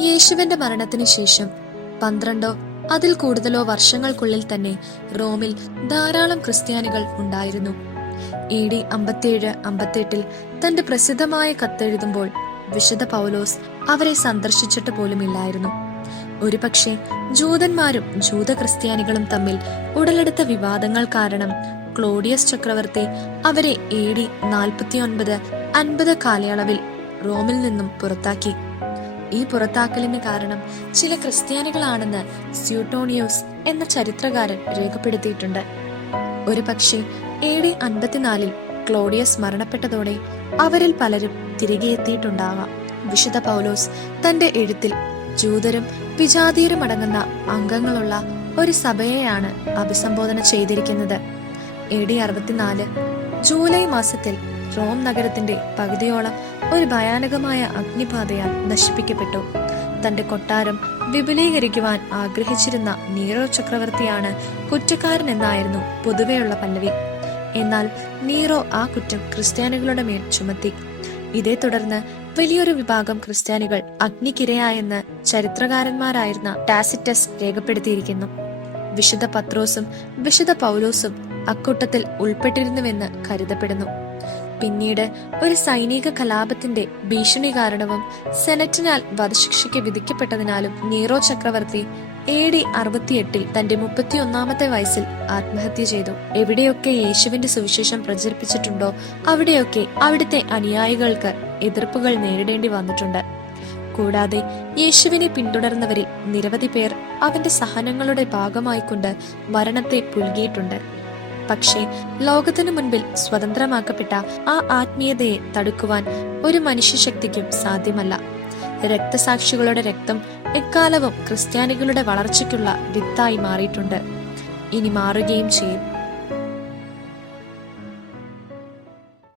യേശുവിന്റെ മരണത്തിന് ശേഷം പന്ത്രണ്ടോ അതിൽ കൂടുതലോ വർഷങ്ങൾക്കുള്ളിൽ തന്നെ റോമിൽ ധാരാളം ക്രിസ്ത്യാനികൾ ഉണ്ടായിരുന്നു. എ ഡി അമ്പത്തിയേഴ് അമ്പത്തിയെട്ടിൽ തന്റെ പ്രസിദ്ധമായ കത്തെഴുതുമ്പോൾ വിശുദ്ധ പൗലോസ് അവരെ സന്ദർശിച്ചിട്ട് പോലുമില്ലായിരുന്നു. ഒരുപക്ഷെ ജൂതന്മാരും ജൂത ക്രിസ്ത്യാനികളും തമ്മിൽ ഉടലെടുത്ത വിവാദങ്ങൾ കാരണം ക്ലോഡിയസ് ചക്രവർത്തി അവരെ എ ഡി നാൽപ്പത്തിയൊൻപത് അൻപത് കാലയളവിൽ റോമിൽ നിന്നും പുറത്താക്കി. ഈ പുറത്താക്കലിന് കാരണം ചില ക്രിസ്ത്യാനികളാണെന്ന് സ്യൂട്ടോണിയോസ് എന്ന ചരിത്രകാരൻ രേഖപ്പെടുത്തിയിട്ടുണ്ട്. ഒരു പക്ഷേ എ ഡി അൻപത്തിനാലിൽ ക്ലോഡിയസ് മരണപ്പെട്ടതോടെ അവരിൽ പലരും തിരികെ എത്തിയിട്ടുണ്ടാവാം. വിശുദ്ധ പൗലോസ് തന്റെ എഴുത്തിൽ ജൂതരും വിജാതീയരും അടങ്ങുന്ന അംഗങ്ങളുള്ള ഒരു സഭയെയാണ് അഭിസംബോധന ചെയ്തിരിക്കുന്നത്. എ ഡി അറുപത്തിനാല് ജൂലൈ മാസത്തിൽ റോം നഗരത്തിന്റെ പകുതിയോളം ഒരു ഭയാനകമായ അഗ്നിബാധയാൽ നശിപ്പിക്കപ്പെട്ടു. തന്റെ കൊട്ടാരം വിപുലീകരിക്കുവാൻ ആഗ്രഹിച്ചിരുന്ന നീറോ ചക്രവർത്തിയാണ് കുറ്റക്കാരൻ എന്നായിരുന്നു പൊതുവെയുള്ള പല്ലവി. എന്നാൽ നീറോ ആ കുറ്റം ക്രിസ്ത്യാനികളുടെ മേൽ ചുമത്തി. ഇതേ തുടർന്ന് വലിയൊരു വിഭാഗം ക്രിസ്ത്യാനികൾ അഗ്നിക്കിരയായെന്ന് ചരിത്രകാരന്മാരായിരുന്ന ടാസിറ്റസ് രേഖപ്പെടുത്തിയിരിക്കുന്നു. വിശുദ്ധ പത്രോസും വിശുദ്ധ പൗലോസും അക്കൂട്ടത്തിൽ ഉൾപ്പെട്ടിരുന്നുവെന്ന് കരുതപ്പെടുന്നു. പിന്നീട് ഒരു സൈനിക കലാപത്തിന്റെ ഭീഷണി കാരണവും സെനറ്റിനാൽ വധശിക്ഷയ്ക്ക് വിധിക്കപ്പെട്ടതിനാലും നീറോ ചക്രവർത്തി എ ഡി അറുപത്തിയെട്ടിൽ തന്റെ മുപ്പത്തിയൊന്നാമത്തെ വയസ്സിൽ ആത്മഹത്യ ചെയ്തു. എവിടെയൊക്കെ യേശുവിന്റെ സുവിശേഷം പ്രചരിപ്പിച്ചിട്ടുണ്ടോ അവിടെയൊക്കെ അവിടുത്തെ അനുയായികൾക്ക് എതിർപ്പുകൾ നേരിടേണ്ടി വന്നിട്ടുണ്ട്. കൂടാതെ യേശുവിനെ പിന്തുടർന്നവരിൽ നിരവധി പേർ അവന്റെ സഹനങ്ങളുടെ ഭാഗമായിക്കൊണ്ട് മരണത്തെ പുൽകിയിട്ടുണ്ട്. പക്ഷേ ലോകത്തിനു മുൻപിൽ സ്വതന്ത്രമാക്കപ്പെട്ട ആ ആത്മീയതയെ തടുക്കുവാൻ ഒരു മനുഷ്യശക്തിക്കും സാധ്യമല്ല. രക്തസാക്ഷികളുടെ രക്തം എക്കാലവും ക്രിസ്ത്യാനികളുടെ വളർച്ചയ്ക്കുള്ള വിത്തായി മാറിയിട്ടുണ്ട്. ഇനി മാറുകയും ചെയ്യും.